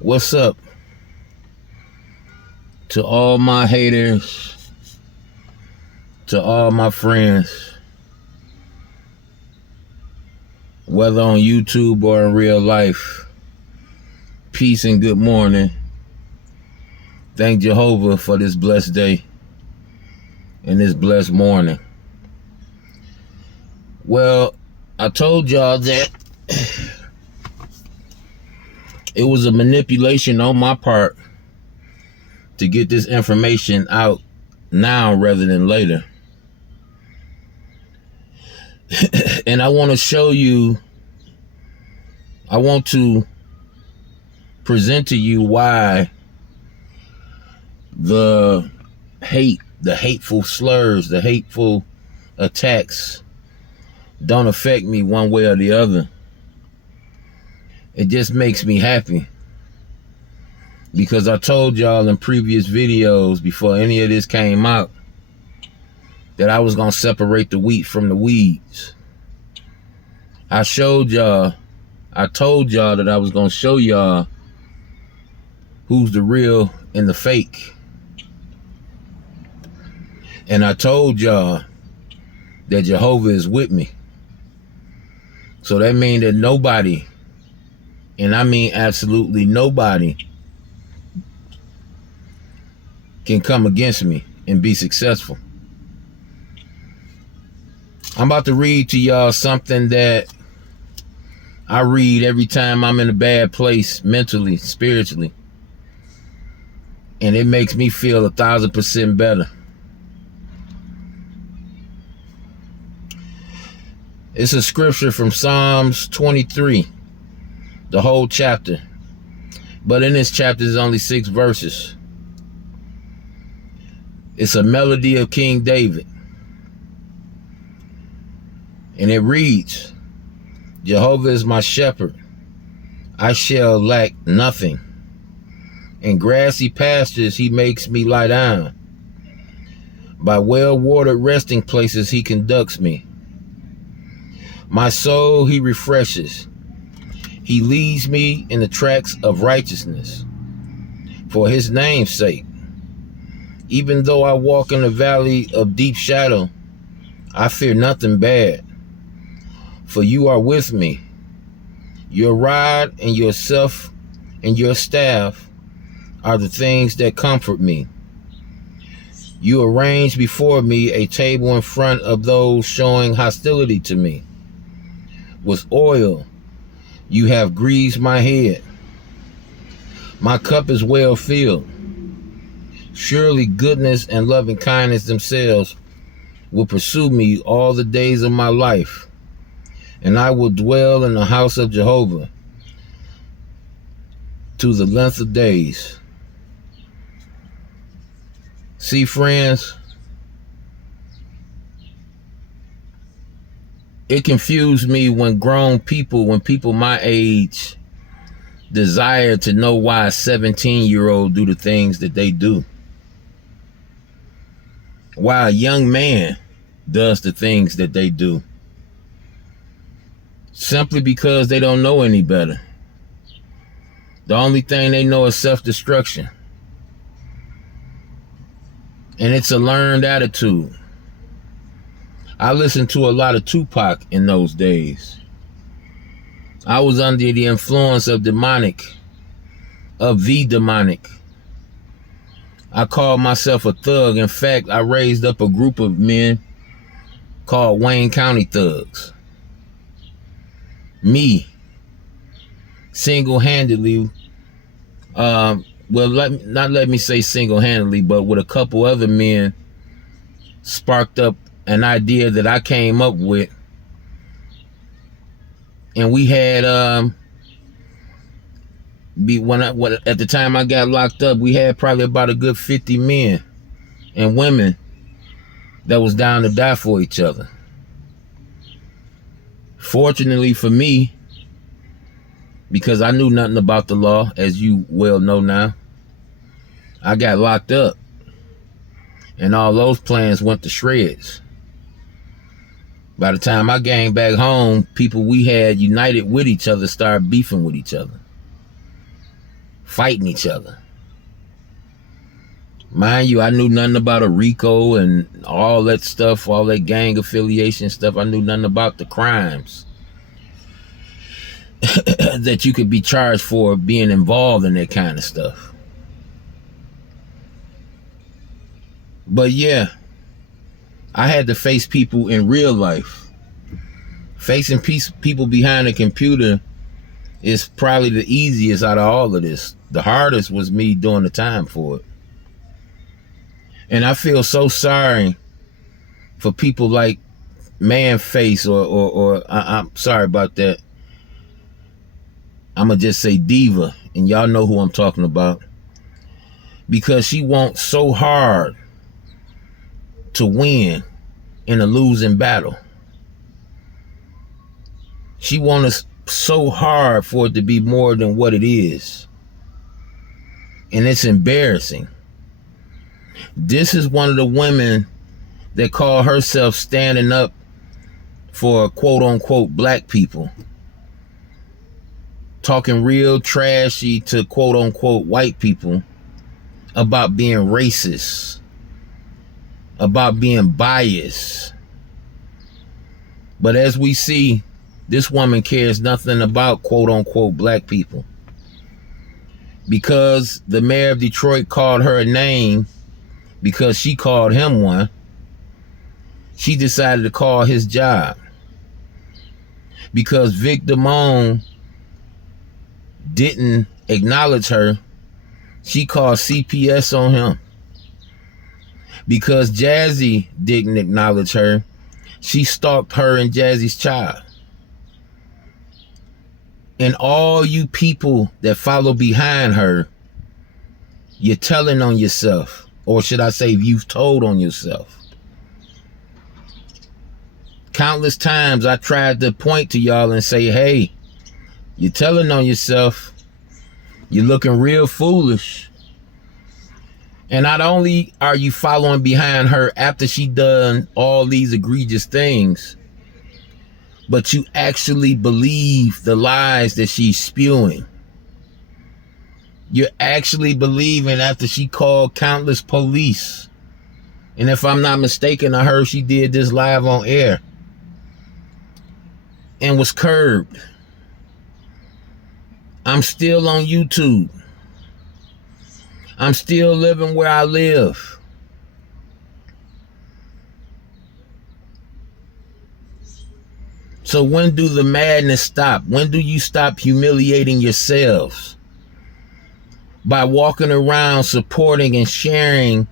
What's up to all my haters, to all my friends, whether on YouTube or in real life? Peace and good morning. Thank Jehovah for this blessed day and this blessed morning. Well, I told y'all that it was a manipulation on my part to get this information out now rather than later. And I want to show you, I want to present to you why the hate, the hateful slurs, the hateful attacks don't affect me one way or the other. It just makes me happy. Because I told y'all in previous videos before any of this came out that I was going to separate the wheat from the weeds. I told y'all that I was going to show y'all who's the real and the fake. And I told y'all that Jehovah is with me. So that means that nobody, and I mean absolutely nobody, can come against me and be successful. I'm about to read to y'all something that I read every time I'm in a bad place, mentally, spiritually. And it makes me feel 1,000% better. It's a scripture from Psalms 23, the whole chapter. But in this chapter, there's only 6 verses. It's a melody of King David. And it reads, Jehovah is my shepherd. I shall lack nothing. In grassy pastures he makes me lie down. By well-watered resting places he conducts me. My soul he refreshes. He leads me in the tracks of righteousness for his name's sake. Even though I walk in the valley of deep shadow, I fear nothing bad. For you are with me. Your rod and yourself and your staff are the things that comfort me. You arrange before me a table in front of those showing hostility to me. With oil, you have greased my head. My cup is well filled. Surely goodness and loving kindness themselves will pursue me all the days of my life, and I will dwell in the house of Jehovah to the length of days. See, friends, it confused me when when people my age desire to know why a 17-year-old do the things that they do. Why a young man does the things that they do. Simply because they don't know any better. The only thing they know is self-destruction. And it's a learned attitude. I listened to a lot of Tupac in those days. I was under the influence of the demonic. I called myself a thug. In fact, I raised up a group of men called Wayne County Thugs. Me, single-handedly, let me say single-handedly, but with a couple other men, sparked up an idea that I came up with. And we had, at the time I got locked up, we had probably about a good 50 men and women that was down to die for each other. Fortunately for me, because I knew nothing about the law, as you well know now, I got locked up. And all those plans went to shreds. By the time I came back home, people we had united with each other started beefing with each other. fighting each other. Mind you, I knew nothing about a RICO and all that stuff, all that gang affiliation stuff. I knew nothing about the crimes that you could be charged for being involved in that kind of stuff. But yeah, I had to face people in real life. Facing people behind a computer is probably the easiest out of all of this. The hardest was me doing the time for it. And I feel so sorry for people like Man-Face or I'm sorry about that. I'm going to just say Diva, and y'all know who I'm talking about. Because she wants so hard to win in a losing battle. She wants so hard for it to be more than what it is. And it's embarrassing. This is one of the women that call herself standing up for quote unquote black people. Talking real trashy to quote unquote white people about being racist, about being biased. But as we see, this woman cares nothing about quote unquote black people. Because the mayor of Detroit called her a name because she called him one, she decided to call his job. Because Vic Damone didn't acknowledge her, she called CPS on him. Because Jazzy didn't acknowledge her, she stalked her and Jazzy's child. And all you people that follow behind her, you're telling on yourself. Or should I say, you've told on yourself. Countless times I tried to point to y'all and say, hey, you're telling on yourself. You're looking real foolish. And not only are you following behind her after she done all these egregious things, but you actually believe the lies that she's spewing. You're actually believing after she called countless police. And if I'm not mistaken, I heard she did this live on air and was curbed. I'm still on YouTube. I'm still living where I live. So when do the madness stop? When do you stop humiliating yourselves? By walking around supporting and sharing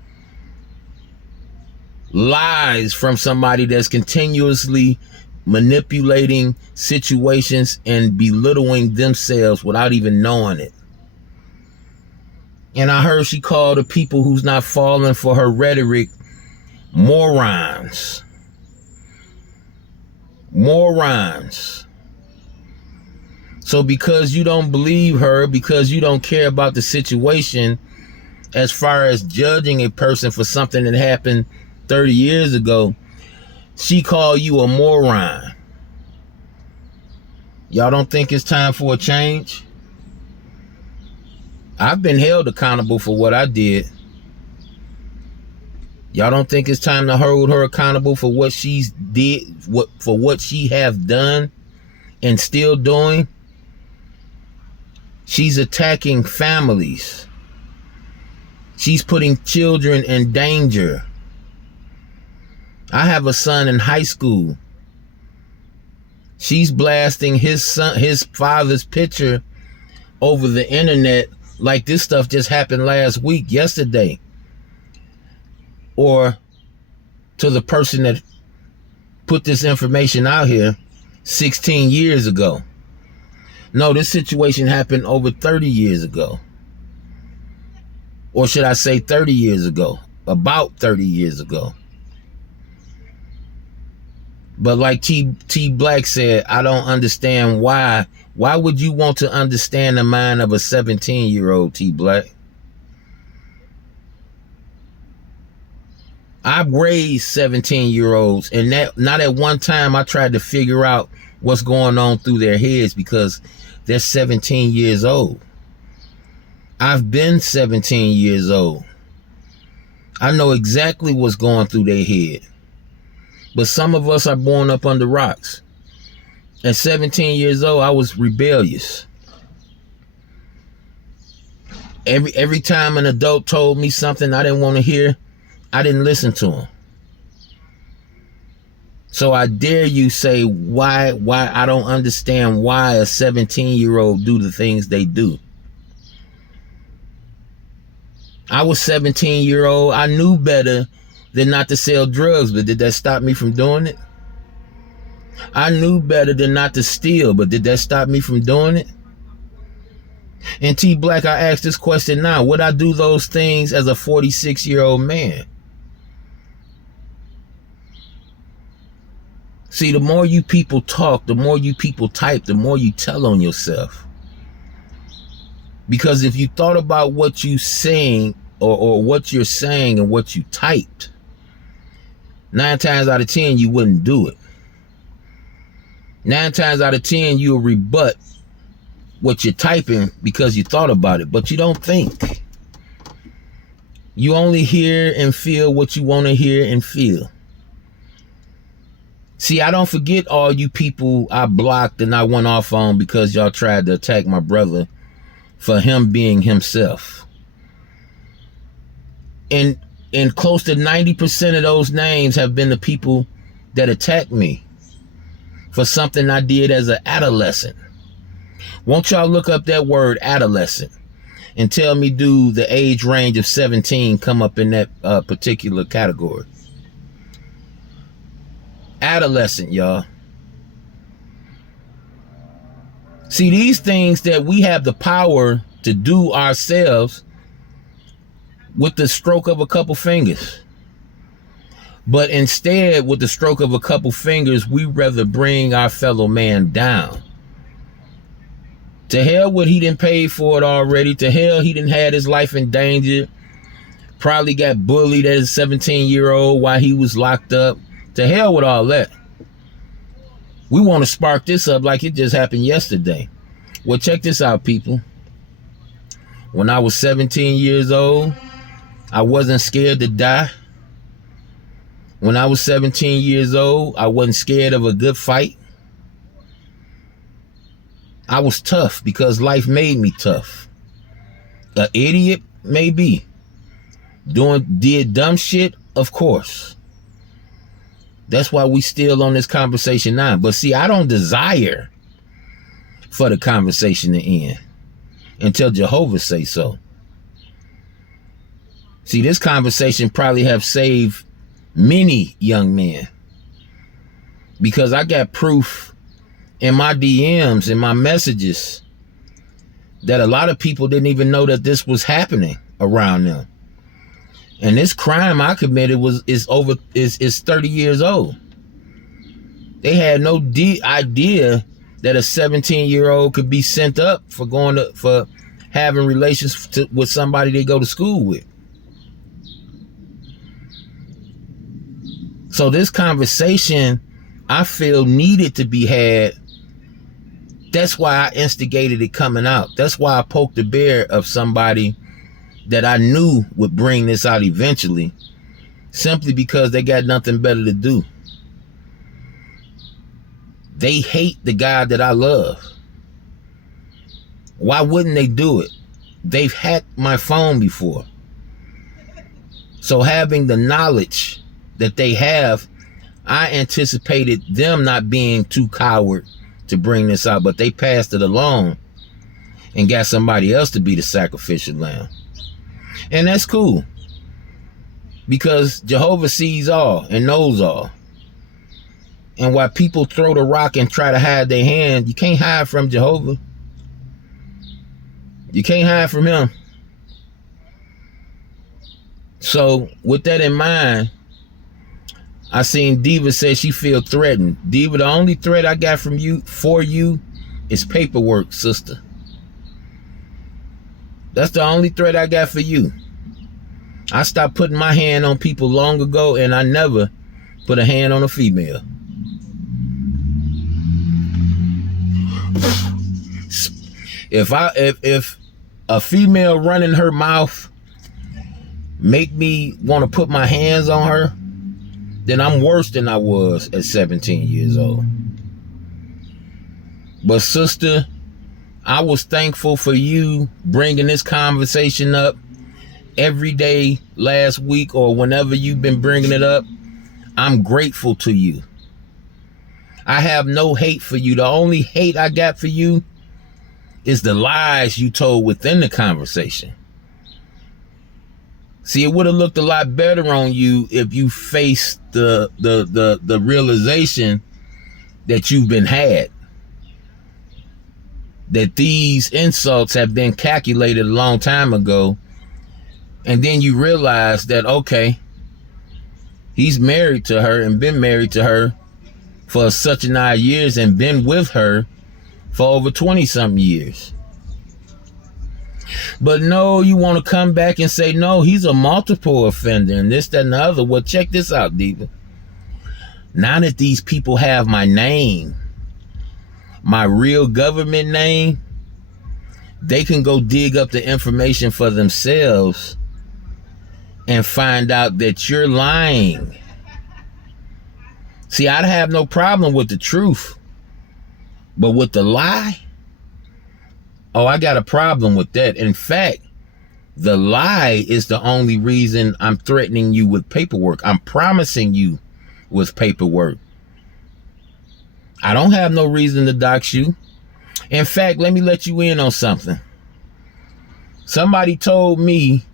lies from somebody that's continuously manipulating situations and belittling themselves without even knowing it. And I heard she called the people who's not falling for her rhetoric morons. Morons. So because you don't believe her, because you don't care about the situation as far as judging a person for something that happened 30 years ago, she called you a moron. Y'all don't think it's time for a change? I've been held accountable for what I did. Y'all don't think it's time to hold her accountable for what she's did, for what she have done and still doing? She's attacking families. She's putting children in danger. I have a son in high school. She's blasting his father's picture over the internet like this stuff just happened last week, yesterday. Or to the person that put this information out here 16 years ago. No, this situation happened over 30 years ago. Or should I say 30 years ago? About 30 years ago. But like T Black said, I don't understand why. Why would you want to understand the mind of a 17-year-old, T Black? I've raised 17-year-olds, and not at one time I tried to figure out what's going on through their heads because they're 17 years old. I've been 17 years old. I know exactly what's going through their head. But some of us are born up under rocks. At 17 years old, I was rebellious. Every time an adult told me something I didn't want to hear, I didn't listen to him. So I dare you say why I don't understand why a 17-year-old do the things they do. I was 17-year-old. I knew better than not to sell drugs, but did that stop me from doing it? I knew better than not to steal, but did that stop me from doing it? And T Black, I ask this question now. Would I do those things as a 46-year-old man? See, the more you people talk, the more you people type, the more you tell on yourself. Because if you thought about what you saying or what you're saying and what you typed, 9 times out of 10, you wouldn't do it. 9 times out of 10, you'll rebut what you're typing because you thought about it, but you don't think. You only hear and feel what you want to hear and feel. See, I don't forget all you people I blocked and I went off on because y'all tried to attack my brother for him being himself. And close to 90% of those names have been the people that attacked me for something I did as an adolescent. Won't y'all look up that word adolescent and tell me, do the age range of 17 come up in that particular category? Adolescent, y'all. See, these things that we have the power to do ourselves with the stroke of a couple fingers. But instead, with the stroke of a couple fingers, we rather bring our fellow man down. To hell what he didn't pay for it already. To hell he didn't had his life in danger. Probably got bullied as a 17-year-old while he was locked up. To hell with all that. We want to spark this up like it just happened yesterday. Well, check this out, people. When I was 17 years old, I wasn't scared to die. When I was 17 years old, I wasn't scared of a good fight. I was tough because life made me tough. An idiot? Maybe. Did dumb shit? Of course. That's why we still on this conversation now. But see, I don't desire for the conversation to end until Jehovah say so. See, this conversation probably have saved many young men because I got proof in my DMs, in my messages, that a lot of people didn't even know that this was happening around them. And this crime I committed is 30 years old. They had no idea that a 17-year-old could be sent up for having relations with somebody they go to school with. So this conversation, I feel, needed to be had. That's why I instigated it coming out. That's why I poked the bear of somebody that I knew would bring this out eventually, simply because they got nothing better to do. They hate the guy that I love. Why wouldn't they do it? They've hacked my phone before. So having the knowledge that they have, I anticipated them not being too coward to bring this out, but they passed it along and got somebody else to be the sacrificial lamb. And that's cool, because Jehovah sees all and knows all. And while people throw the rock and try to hide their hand, you can't hide from Jehovah. You can't hide from him. So with that in mind, I seen Diva say she feel threatened. Diva, the only threat I got from you, for you, is paperwork, sister. That's the only threat I got for you. I stopped putting my hand on people long ago, and I never put a hand on a female. If a female running her mouth make me want to put my hands on her, then I'm worse than I was at 17 years old. But sister, I was thankful for you bringing this conversation up every day last week or whenever you've been bringing it up. I'm grateful to you. I have no hate for you. The only hate I got for you is the lies you told within the conversation. See, it would have looked a lot better on you if you faced the realization that you've been had. That these insults have been calculated a long time ago. And then you realize that, okay, he's married to her and been married to her for such and odd years and been with her for over 20-something years. But no, you want to come back and say, no, he's a multiple offender and this, that, and the other. Well, check this out, Diva. Now that these people have my name, my real government name, they can go dig up the information for themselves and find out that you're lying. See, I'd have no problem with the truth, but with the lie, oh, I got a problem with that. In fact, the lie is the only reason I'm threatening you with paperwork. I'm promising you with paperwork. I don't have no reason to dox you. In fact, let me let you in on something. Somebody told me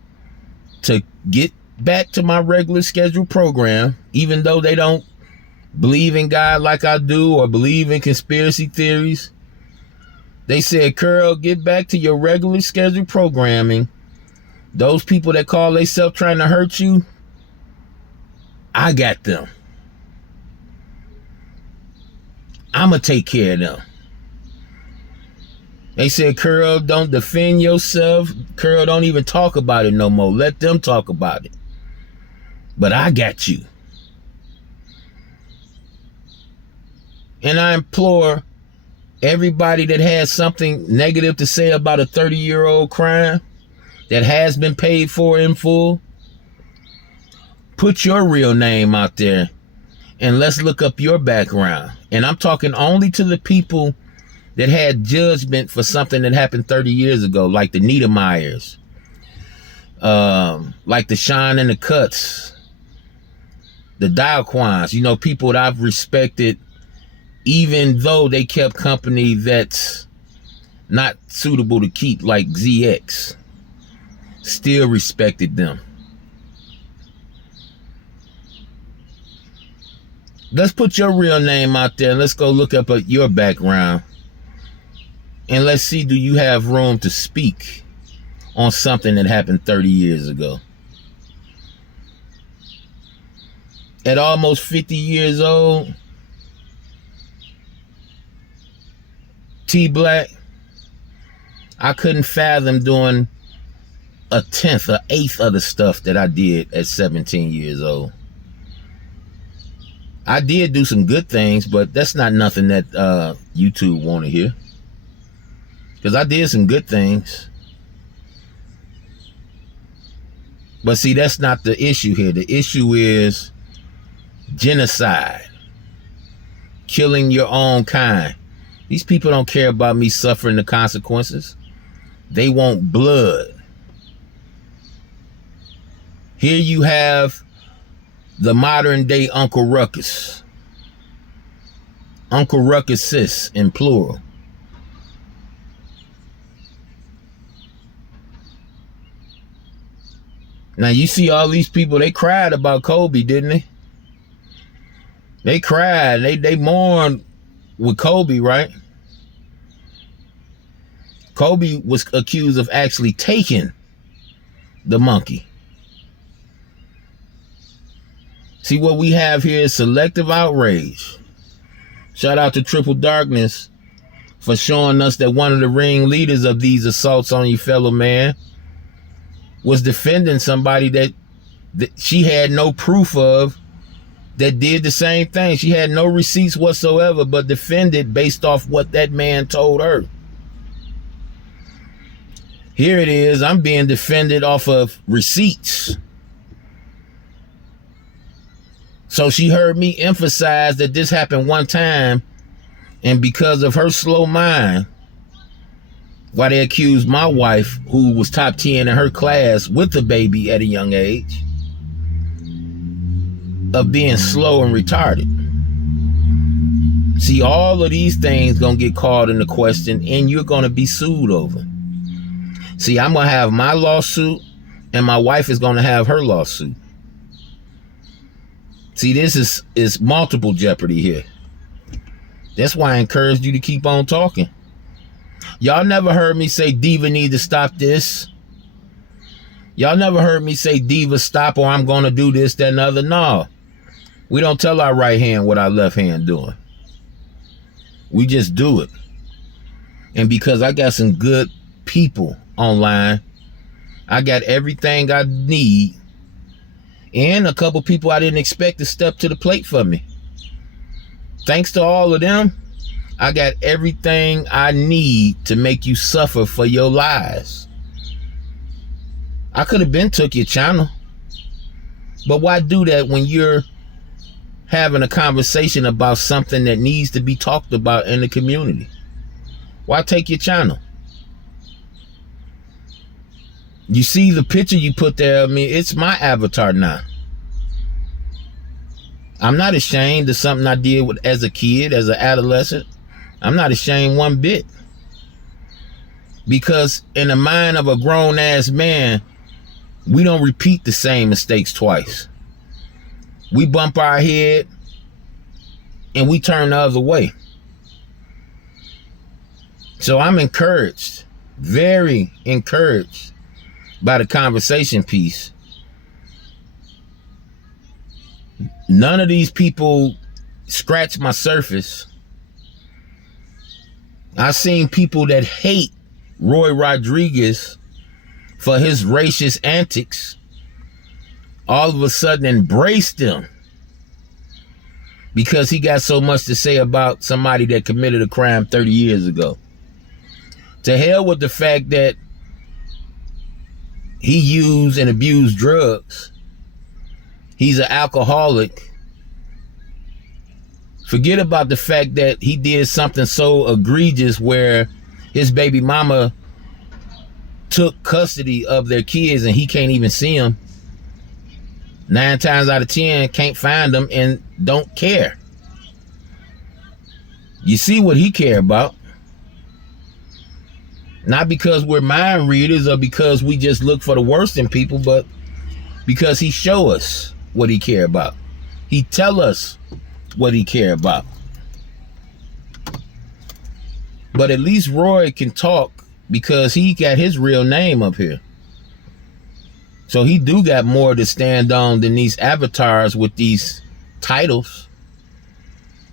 to get back to my regular scheduled program, even though they don't believe in God like I do or believe in conspiracy theories. They said, Curl, get back to your regular scheduled programming. Those people that call themselves trying to hurt you, I got them. I'm going to take care of them. They said, Curl, don't defend yourself. Curl, don't even talk about it no more. Let them talk about it. But I got you. And I implore everybody that has something negative to say about a 30-year-old crime that has been paid for in full, put your real name out there and let's look up your background. And I'm talking only to the people that had judgment for something that happened 30 years ago, like the Niedermeyers, like the Sean and the Cuts, the Dialquans, you know, people that I've respected, even though they kept company that's not suitable to keep, like ZX. Still respected them. Let's put your real name out there and let's go look up at your background. And let's see, do you have room to speak on something that happened 30 years ago? At almost 50 years old, T Black, I couldn't fathom doing a 10th or 8th of the stuff that I did at 17 years old. I did do some good things, but that's not nothing that YouTube want to hear. Because I did some good things. But see, that's not the issue here. The issue is genocide. Killing your own kind. These people don't care about me suffering the consequences. They want blood. Here you have the modern day Uncle Ruckus. Uncle Ruckus sis in plural. Now you see all these people, they cried about Kobe, didn't they? They cried, they mourned with Kobe, right? Kobe was accused of actually taking the monkey. See, what we have here is selective outrage. Shout out to Triple Darkness for showing us that one of the ringleaders of these assaults on your fellow man was defending somebody that she had no proof of that did the same thing. She had no receipts whatsoever, but defended based off what that man told her. Here it is. I'm being defended off of receipts. So she heard me emphasize that this happened one time, and because of her slow mind, why they accused my wife, who was top 10 in her class with the baby at a young age, of being slow and retarded. See, all of these things gonna get called into question, and you're gonna be sued over. See, I'm gonna have my lawsuit, and my wife is gonna have her lawsuit. See, this is multiple jeopardy here. That's why I encouraged you to keep on talking. Y'all never heard me say Diva need to stop this. Y'all never heard me say Diva stop, or I'm gonna do this, that, and the other. No. We don't tell our right hand what our left hand doing. We just do it. And because I got some good people online, I got everything I need, and a couple people I didn't expect to step to the plate for me. Thanks to all of them, I got everything I need to make you suffer for your lies. I could have been took your channel, but why do that when you're having a conversation about something that needs to be talked about in the community? Why take your channel? You see the picture you put there of me, it's my avatar now. I'm not ashamed of something I did as a kid, as an adolescent. I'm not ashamed one bit. Because in the mind of a grown-ass man, we don't repeat the same mistakes twice. We bump our head and we turn the other way. So I'm encouraged, very encouraged by the conversation piece. None of these people scratch my surface. I've seen people that hate Roy Rodriguez for his racist antics all of a sudden embraced him because he got so much to say about somebody that committed a crime 30 years ago. To hell with the fact that he used and abused drugs. He's an alcoholic. Forget about the fact that he did something so egregious where his baby mama took custody of their kids and he can't even see them. 9 times out of 10 can't find them and don't care. You see what he care about. Not because we're mind readers or because we just look for the worst in people, but because he show us what he care about. He tell us what he care about. But at least Roy can talk because he got his real name up here. So he do got more to stand on than these avatars with these titles.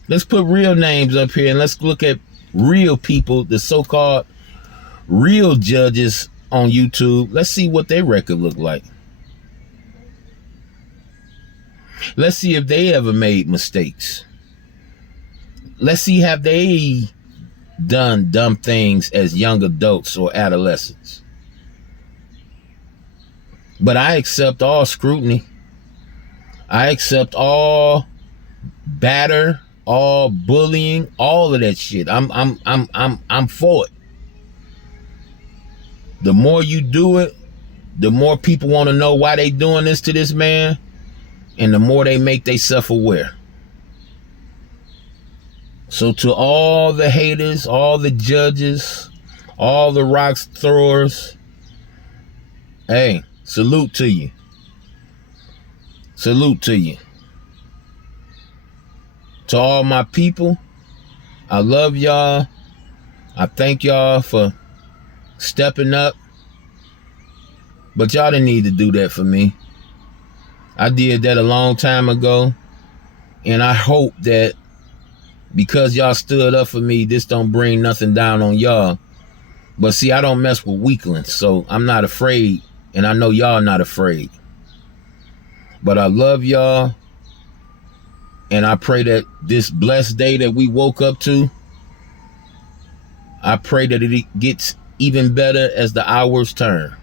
Let's put real names up here and let's look at real people, the so-called real judges on YouTube. Let's see what their record look like. Let's see if they ever made mistakes. Let's see, have they done dumb things as young adults or adolescents? But I accept all scrutiny. I accept all batter, all bullying, all of that shit. I'm for it. The more you do it, the more people want to know why they doing this to this man, and the more they make they self-aware. So to all the haters, all the judges, all the rock throwers, hey, salute to you. Salute to you. To all my people, I love y'all. I thank y'all for stepping up. But y'all didn't need to do that for me. I did that a long time ago. And I hope that because y'all stood up for me, this don't bring nothing down on y'all. But see, I don't mess with weaklings, so I'm not afraid. And I know y'all not afraid. But I love y'all. And I pray that this blessed day that we woke up to, I pray that it gets even better as the hours turn.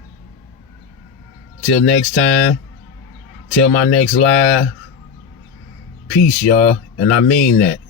Till next time, till my next live, peace, y'all, and I mean that.